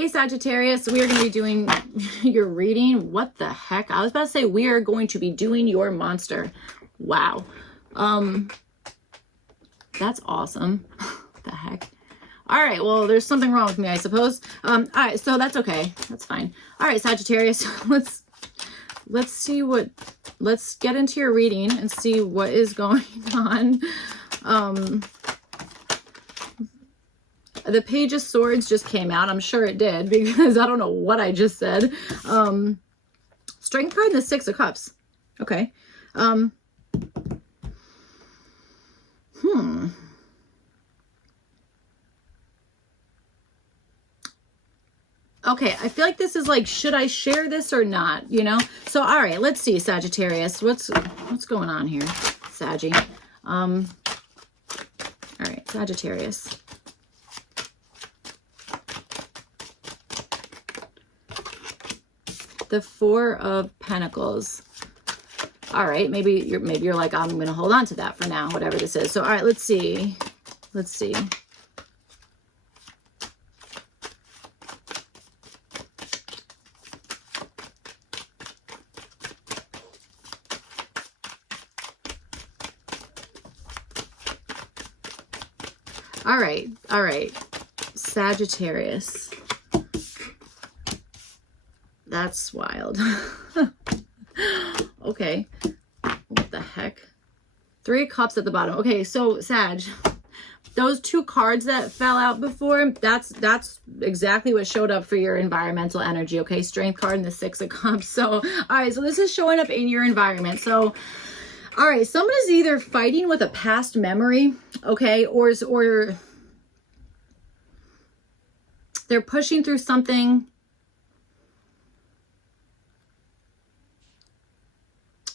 Hey Sagittarius, we are going to be doing your reading. What the heck? I was about to say we are going to be doing your monster. Wow. That's awesome. The heck? All right, well, there's something wrong with me, I suppose. All right, so that's okay. That's fine. All right, Sagittarius, let's see what, let's get into your reading and see what is going on. The Page of Swords just came out. I'm sure it did because I don't know what I just said. Strength card and the Six of Cups. Okay. Okay, I feel like this is like, should I share this or not? You know? So, all right, let's see, Sagittarius. What's going on here, Saggy? All right, Sagittarius. The Four of Pentacles. All right, maybe you're like, I'm going to hold on to that for now, whatever this is. So, all right, let's see. Let's see. All right, Sagittarius. That's wild. Okay, what the heck? Three of Cups at the bottom. Okay, so Sag, those two cards that fell out before, that's exactly what showed up for your environmental energy. Okay, Strength card and the Six of Cups. So, all right, so this is showing up in your environment. So, all right, someone is either fighting with a past memory, okay, or they're pushing through something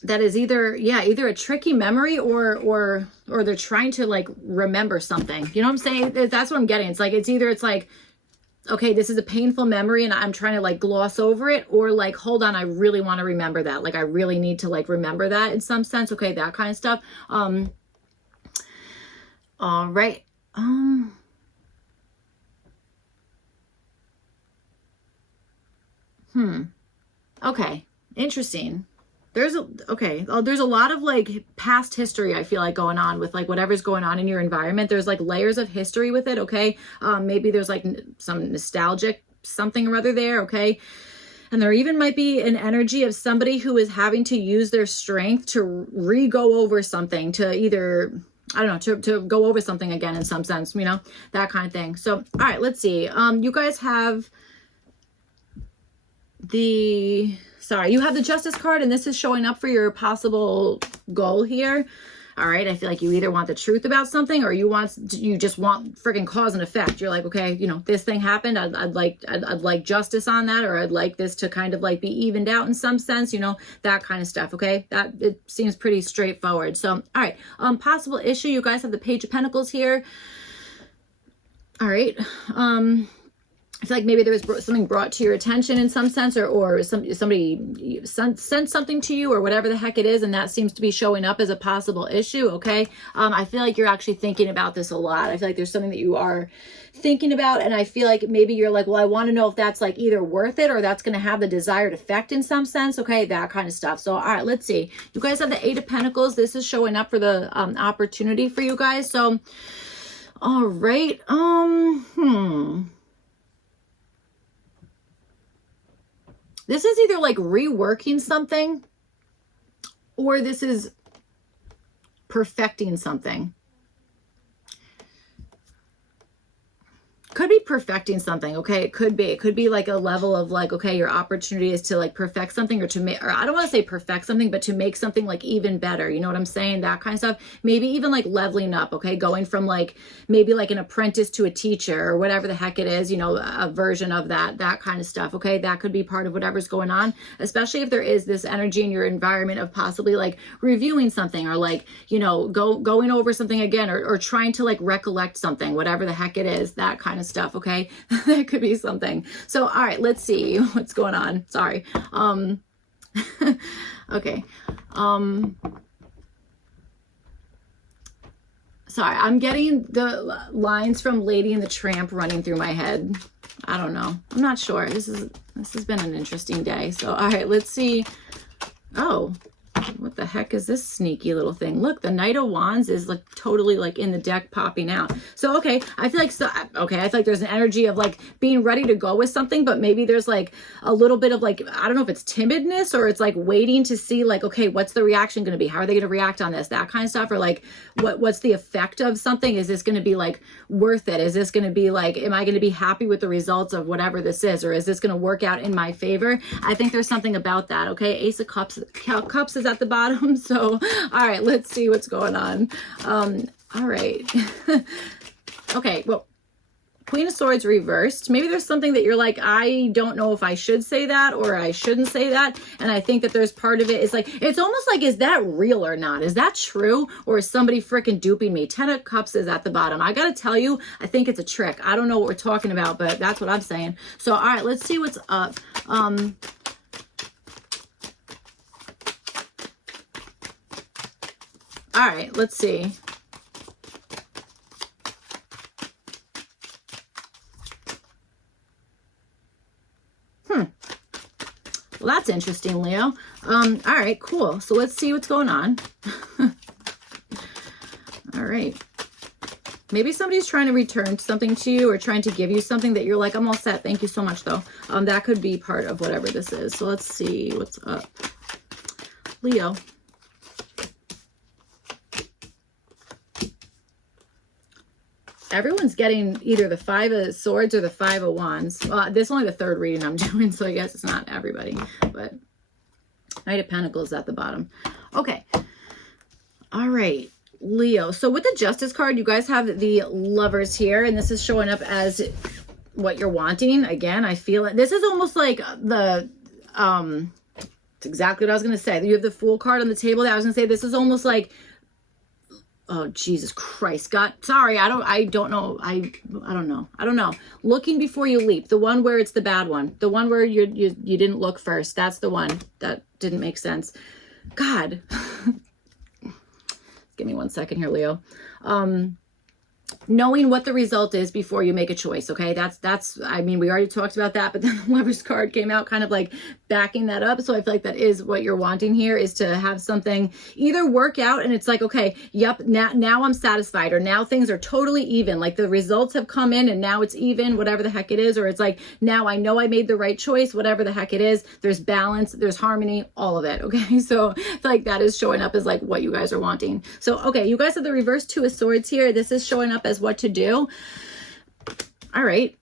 that is either a tricky memory or they're trying to like remember something. You know what I'm saying? That's what I'm getting. It's like, it's like, okay, this is a painful memory and I'm trying to like gloss over it, or like, hold on, I really want to remember that. Like, I really need to like remember that in some sense. Okay, that kind of stuff. All right. Okay. Interesting. There's a lot of like past history, I feel like, going on with like whatever's going on in your environment. There's like layers of history with it. Okay. Maybe there's like some nostalgic something or other there. Okay. And there even might be an energy of somebody who is having to use their strength to go over something, to either, I don't know, to go over something again in some sense, you know, that kind of thing. So, all right, let's see. You guys have you have the Justice card, and this is showing up for your possible goal here. All right, I feel like you either want the truth about something, or you just want freaking cause and effect. You're like, okay, you know, this thing happened. I'd like justice on that, or I'd like this to kind of like be evened out in some sense, you know, that kind of stuff. Okay, it seems pretty straightforward. So, all right, possible issue. You guys have the Page of Pentacles here. All right, I feel like maybe there was something brought to your attention in some sense, or somebody sent something to you, or whatever the heck it is, and that seems to be showing up as a possible issue. Okay, I feel like you're actually thinking about this a lot. I feel like there's something that you are thinking about, and I feel like maybe you're like, well, I want to know if that's like either worth it or that's going to have the desired effect in some sense. Okay, that kind of stuff. So, all right, let's see. You guys have the Eight of Pentacles. This is showing up for the opportunity for you guys. So, all right, this is either like reworking something, or this is perfecting something. Could be perfecting something. Okay, it could be like a level of like, okay, your opportunity is to like perfect something, or to make, or I don't want to say perfect something, but to make something like even better. You know what I'm saying? That kind of stuff. Maybe even like leveling up. Okay, going from like maybe like an apprentice to a teacher, or whatever the heck it is, you know, a version of that kind of stuff. Okay, that could be part of whatever's going on, especially if there is this energy in your environment of possibly like reviewing something, or like, you know, going over something again, or trying to like recollect something, whatever the heck it is, that kind of stuff. Okay, that could be something. So, all right, let's see what's going on. Sorry. Okay. Sorry, I'm getting the lines from Lady and the Tramp running through my head. I don't know. I'm not sure. This has been an interesting day. So, all right, let's see. Oh, what the heck is this sneaky little thing? Look, the Knight of Wands is like totally like in the deck popping out. So, okay, I feel like, I feel like there's an energy of like being ready to go with something, but maybe there's like a little bit of like, I don't know if it's timidness or it's like waiting to see like, okay, what's the reaction going to be? How are they going to react on this? That kind of stuff. Or like, what's the effect of something? Is this going to be like worth it? Is this going to be like, am I going to be happy with the results of whatever this is? Or is this going to work out in my favor? I think there's something about that. Okay. Ace of Cups is at the bottom. So, all right, let's see what's going on. All right. Okay. Well, Queen of Swords reversed. Maybe there's something that you're like, I don't know if I should say that or I shouldn't say that. And I think that there's part of it is like, it's almost like, is that real or not? Is that true? Or is somebody freaking duping me? 10 of Cups is at the bottom. I got to tell you, I think it's a trick. I don't know what we're talking about, but that's what I'm saying. So, all right, let's see what's up. All right, let's see. Well, that's interesting, Leo. All right, cool. So let's see what's going on. All right. Maybe somebody's trying to return something to you or trying to give you something that you're like, I'm all set. Thank you so much, though. That could be part of whatever this is. So let's see what's up. Leo. Everyone's getting either the 5 of Swords or the 5 of Wands. This is only the third reading I'm doing, so I guess it's not everybody. But Knight of Pentacles at the bottom. Okay. All right, Leo. So with the Justice card, you guys have the Lovers here, and this is showing up as what you're wanting. Again, I feel it. This is almost like the... it's exactly what I was going to say. You have the Fool card on the table there. I was going to say this is almost like... Oh, Jesus Christ. God, sorry. I don't know. I don't know. Looking before you leap. The one where it's the bad one. The one where you didn't look first. That's the one. That didn't make sense. God. Give me 1 second here, Leo. Knowing what the result is before you make a choice. Okay. That's, I mean, we already talked about that, but then the Lover's card came out kind of like backing that up. So I feel like that is what you're wanting here, is to have something either work out and it's like, okay, yep, now I'm satisfied, or now things are totally even. Like the results have come in and now it's even, whatever the heck it is. Or it's like, now I know I made the right choice, whatever the heck it is. There's balance, there's harmony, all of it. Okay. So I feel like that is showing up as like what you guys are wanting. So, okay. You guys have the reverse 2 of Swords here. This is showing up as what to do. All right.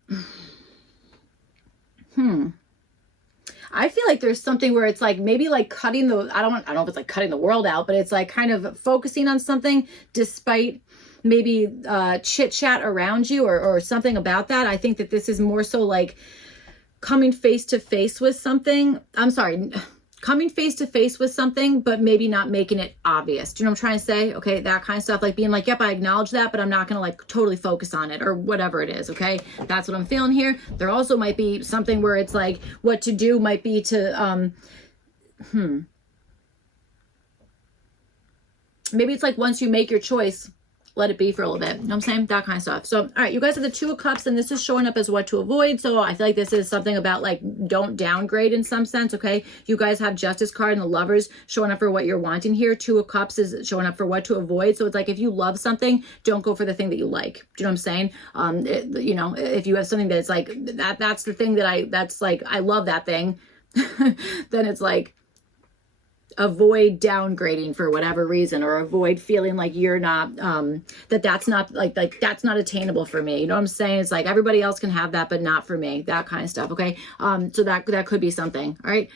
I feel like there's something where it's like maybe like cutting the, I don't know if it's like cutting the world out, but it's like kind of focusing on something despite maybe chit chat around you or something about that. I think that this is more so like coming face to face with something. I'm sorry. Coming face to face with something, but maybe not making it obvious. Do you know what I'm trying to say? Okay, that kind of stuff, like being like, yep, I acknowledge that, but I'm not going to like totally focus on it or whatever it is. Okay, that's what I'm feeling here. There also might be something where it's like what to do might be to, maybe it's like once you make your choice, let it be for a little bit. You know what I'm saying? That kind of stuff. So, all right, you guys have the 2 of Cups, and this is showing up as what to avoid. So I feel like this is something about like, don't downgrade in some sense. Okay. You guys have Justice card and the Lovers showing up for what you're wanting here. 2 of Cups is showing up for what to avoid. So it's like, if you love something, don't go for the thing that you like. Do you know what I'm saying? You know, if you have something that's like, that's the thing that's like, I love that thing, then it's like, avoid downgrading for whatever reason, or avoid feeling like you're not that's not like that's not attainable for me. You know what I'm saying? It's like everybody else can have that, but not for me. That kind of stuff. Okay. So that could be something. All right.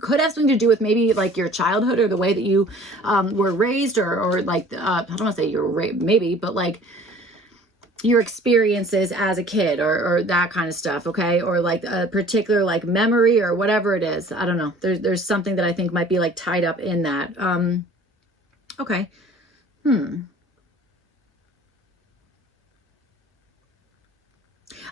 Could have something to do with maybe like your childhood or the way that you were raised, or like I don't want to say you were raised, maybe, but like your experiences as a kid or that kind of stuff. Okay. Or like a particular like memory or whatever it is. I don't know. There's something that I think might be like tied up in that. Okay.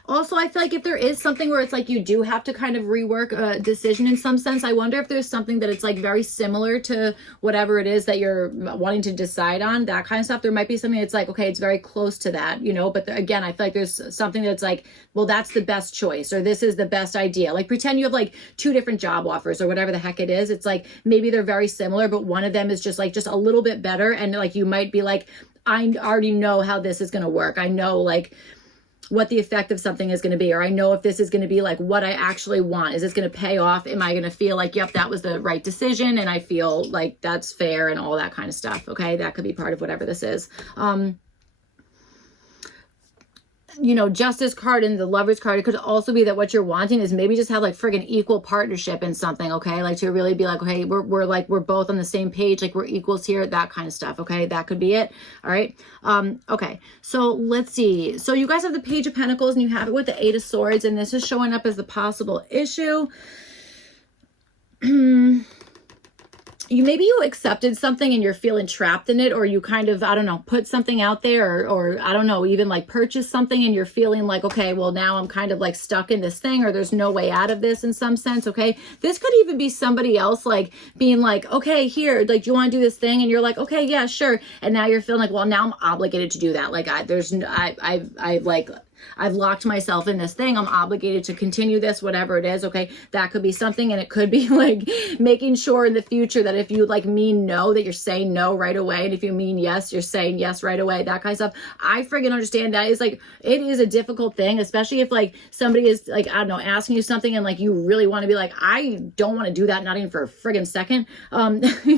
Also, I feel like if there is something where it's like you do have to kind of rework a decision in some sense, I wonder if there's something that it's like very similar to whatever it is that you're wanting to decide on, that kind of stuff. There might be something that's like, okay, it's very close to that, you know, but again, I feel like there's something that's like, well, that's the best choice, or this is the best idea. Like pretend you have like 2 different job offers or whatever the heck it is. It's like maybe they're very similar, but one of them is just a little bit better. And like you might be like, I already know how this is going to work. I know like what the effect of something is going to be, or I know if this is going to be like what I actually want. Is this going to pay off? Am I going to feel like, yep, that was the right decision and I feel like that's fair and all that kind of stuff. Okay, that could be part of whatever this is. You know, Justice card and the Lovers card, it could also be that what you're wanting is maybe just have like friggin' equal partnership in something, okay? Like to really be like, okay, we're both on the same page, like we're equals here, that kind of stuff, okay? That could be it, all right? Okay, so let's see. So you guys have the Page of Pentacles and you have it with the 8 of Swords, and this is showing up as the possible issue. Maybe you accepted something and you're feeling trapped in it, or you kind of, I don't know, put something out there, or I don't know, even like purchase something and you're feeling like, okay, well now I'm kind of like stuck in this thing, or there's no way out of this in some sense, okay? This could even be somebody else like being like, okay, here, like, do you want to do this thing? And you're like, okay, yeah, sure. And now you're feeling like, well, now I'm obligated to do that. Like I've locked myself in this thing. I'm obligated to continue this, whatever it is. Okay. That could be something. And it could be like making sure in the future that if you like mean no, that you're saying no right away. And if you mean yes, you're saying yes right away, that kind of stuff. I friggin' understand that is like, it is a difficult thing, especially if like somebody is like, I don't know, asking you something and like, you really want to be like, I don't want to do that. Not even for a friggin' second.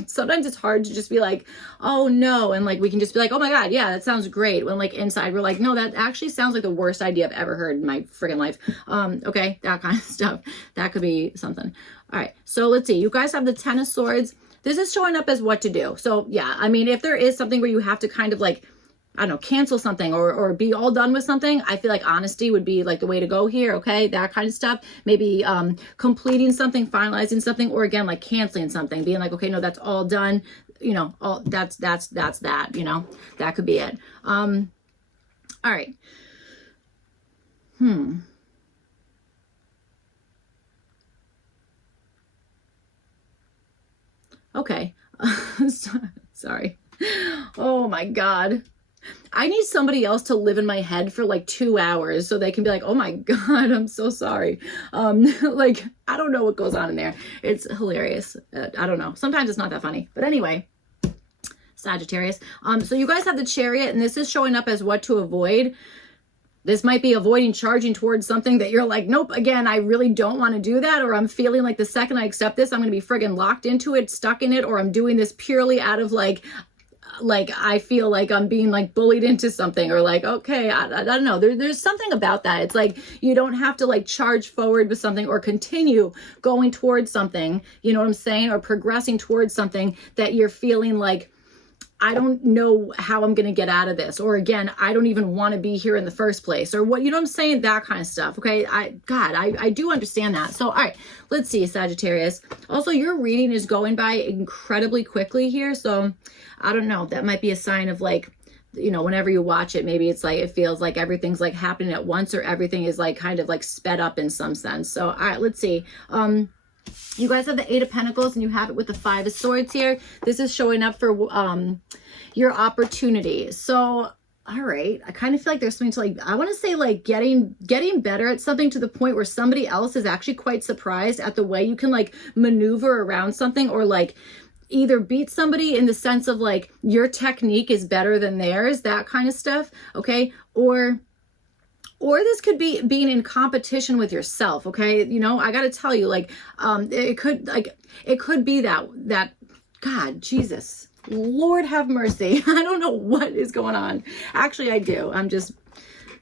Sometimes it's hard to just be like, oh no. And like, we can just be like, oh my God, yeah, that sounds great. When like inside we're like, no, that actually sounds like the worst idea I've ever heard in my friggin' life. Okay, that kind of stuff. That could be something. All right, so let's see. You guys have the 10 of Swords. This is showing up as what to do. So yeah, I mean, if there is something where you have to kind of like, I don't know, cancel something or be all done with something, I feel like honesty would be like the way to go here. Okay, that kind of stuff. Maybe completing something, finalizing something, or again, like canceling something, being like, okay, no, that's all done. You know, all that's that, you know, that could be it. All right. Okay. Sorry. Oh my God. I need somebody else to live in my head for like 2 hours so they can be like, oh my God, I'm so sorry. Like, I don't know what goes on in there. It's hilarious. I don't know. Sometimes it's not that funny. But anyway, Sagittarius. So you guys have the Chariot, and this is showing up as what to avoid. This might be avoiding charging towards something that you're like, nope, again, I really don't want to do that. Or I'm feeling like the second I accept this, I'm going to be friggin' locked into it, stuck in it. Or I'm doing this purely out of like I feel like I'm being like bullied into something, or like, okay, I don't know. There's something about that. It's like, you don't have to like charge forward with something or continue going towards something, you know what I'm saying? Or progressing towards something that you're feeling like, I don't know how I'm going to get out of this. Or again, I don't even want to be here in the first place, or what, you know what I'm saying? That kind of stuff. Okay. I do understand that. So, all right, let's see, Sagittarius. Also, your reading is going by incredibly quickly here. So I don't know, that might be a sign of like, you know, whenever you watch it, maybe it's like, it feels like everything's like happening at once, or everything is like kind of like sped up in some sense. So, all right, let's see. You guys have the 8 of Pentacles, and you have it with the 5 of Swords here. This is showing up for your opportunity. So, all right, I kind of feel like there's something to like, I want to say like getting better at something to the point where somebody else is actually quite surprised at the way you can like maneuver around something, or like either beat somebody in the sense of like your technique is better than theirs, that kind of stuff. Okay. Or this could be being in competition with yourself. Okay. You know, I got to tell you, like, it could be that God, Jesus, Lord have mercy. I don't know what is going on. Actually, I do.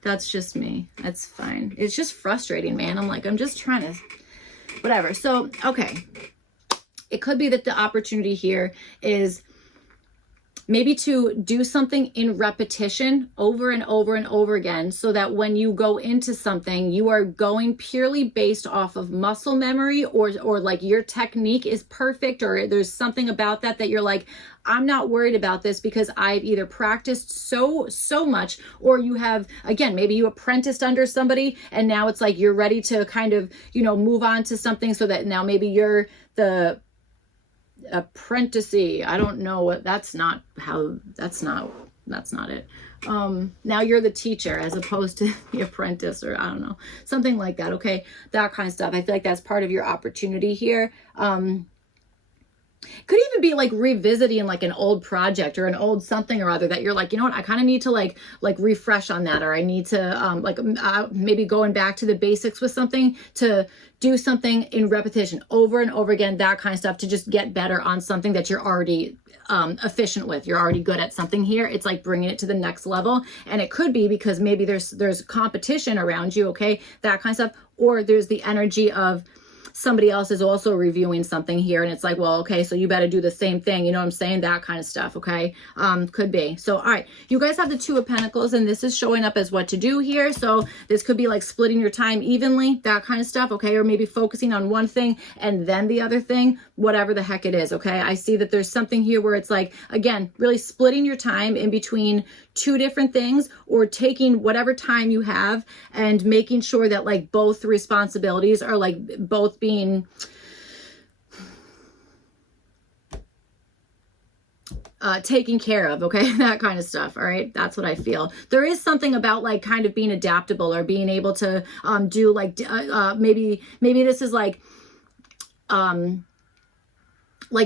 That's just me. That's fine. It's just frustrating, man. I'm just trying to, whatever. So, okay. It could be that the opportunity here is maybe to do something in repetition over and over and over again, so that when you go into something, you are going purely based off of muscle memory, or like your technique is perfect, or there's something about that you're like, I'm not worried about this because I've either practiced so much, or you have, again, maybe you apprenticed under somebody and now it's like you're ready to kind of, you know, move on to something, so that now maybe you're the apprenticee. I don't know what, that's not it. Now you're the teacher as opposed to the apprentice, or I don't know, something like that. Okay. That kind of stuff. I feel like that's part of your opportunity here. Could even be like revisiting like an old project or an old something or other that you're like, you know what, I kind of need to like refresh on that, or I need to maybe going back to the basics with something, to do something in repetition over and over again, that kind of stuff, to just get better on something that you're already efficient with. You're already good at something here. It's like bringing it to the next level. And it could be because maybe there's competition around you, okay, that kind of stuff, or there's the energy of somebody else is also reviewing something here, and it's like, well, okay, so you better do the same thing. You know what I'm saying? That kind of stuff. Okay. Could be. So, all right, you guys have the Two of Pentacles, and this is showing up as what to do here. So this could be like splitting your time evenly, that kind of stuff. Okay. Or maybe focusing on one thing and then the other thing, whatever the heck it is. Okay. I see that there's something here where it's like, again, really splitting your time in between two different things, or taking whatever time you have and making sure that like both responsibilities are like both being taken care of. Okay. That kind of stuff. All right. That's what I feel. There is something about like kind of being adaptable, or being able to do like maybe this is like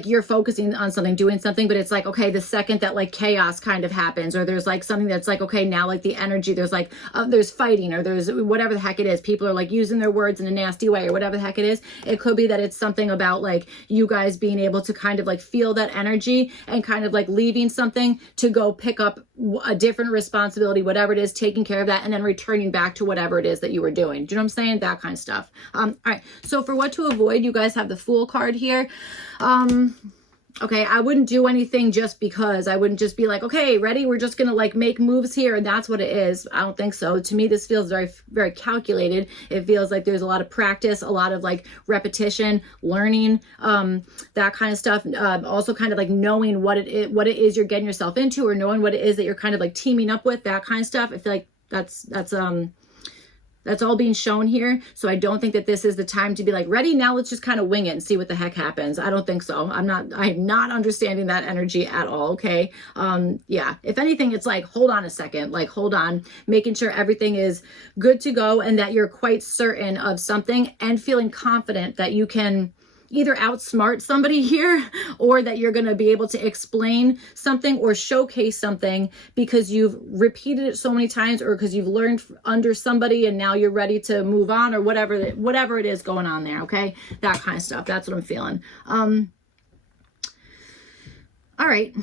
you're focusing on something, doing something, but it's like, okay, the second that like chaos kind of happens, or there's like something that's like, okay, now like the energy, there's like, there's fighting, or there's whatever the heck it is. People are like using their words in a nasty way, or whatever the heck it is. It could be that it's something about like you guys being able to kind of like feel that energy and kind of like leaving something to go pick up a different responsibility, whatever it is, taking care of that, and then returning back to whatever it is that you were doing. Do you know what I'm saying? That kind of stuff. All right. So for what to avoid, you guys have the Fool card here. Okay, I wouldn't do anything just because. I wouldn't just be like, okay, ready? We're just going to like make moves here, and that's what it is. I don't think so. To me, this feels very, very calculated. It feels like there's a lot of practice, a lot of like repetition, learning, that kind of stuff. Also kind of like knowing what it is you're getting yourself into, or knowing what it is that you're kind of like teaming up with, that kind of stuff. I feel like that's all being shown here. So I don't think that this is the time to be like, ready, now let's just kind of wing it and see what the heck happens. I don't think so. I'm not understanding that energy at all. Okay. Yeah. If anything, it's like, hold on a second, like, hold on, making sure everything is good to go, and that you're quite certain of something, and feeling confident that you can either outsmart somebody here, or that you're going to be able to explain something or showcase something because you've repeated it so many times, or because you've learned under somebody and now you're ready to move on, or whatever it is going on there. Okay. That kind of stuff. That's what I'm feeling. All right.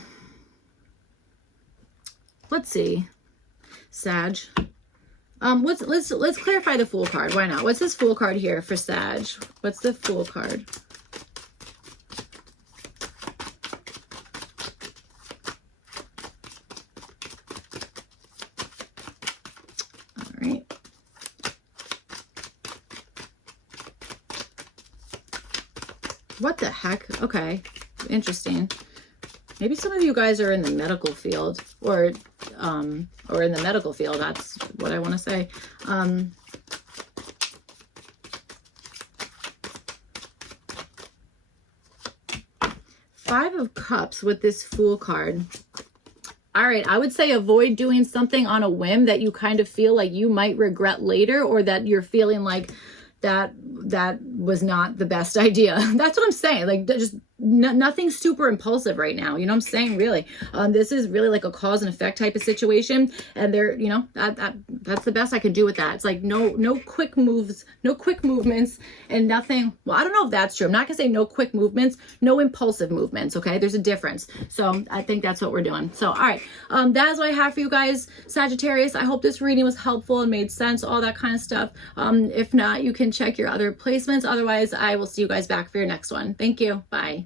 Let's see. Sag. Let's clarify the Fool card. Why not? What's this Fool card here for Sag? What's the Fool card? What the heck? Okay. Interesting. Maybe some of you guys are in the medical field, or in the medical field. That's what I want to say. Five of Cups with this Fool card. All right, I would say avoid doing something on a whim that you kind of feel like you might regret later, or that you're feeling like that was not the best idea. That's what I'm saying. Like, just nothing super impulsive right now. You know what I'm saying? Really. This is really like a cause and effect type of situation. And there, you know, that's the best I can do with that. It's like no quick moves, no quick movements, and nothing. Well, I don't know if that's true. I'm not gonna say no quick movements, no impulsive movements. Okay. There's a difference. So I think that's what we're doing. So, all right. That is what I have for you guys, Sagittarius. I hope this reading was helpful and made sense, all that kind of stuff. If not, you can check your other placements. Otherwise, I will see you guys back for your next one. Thank you. Bye.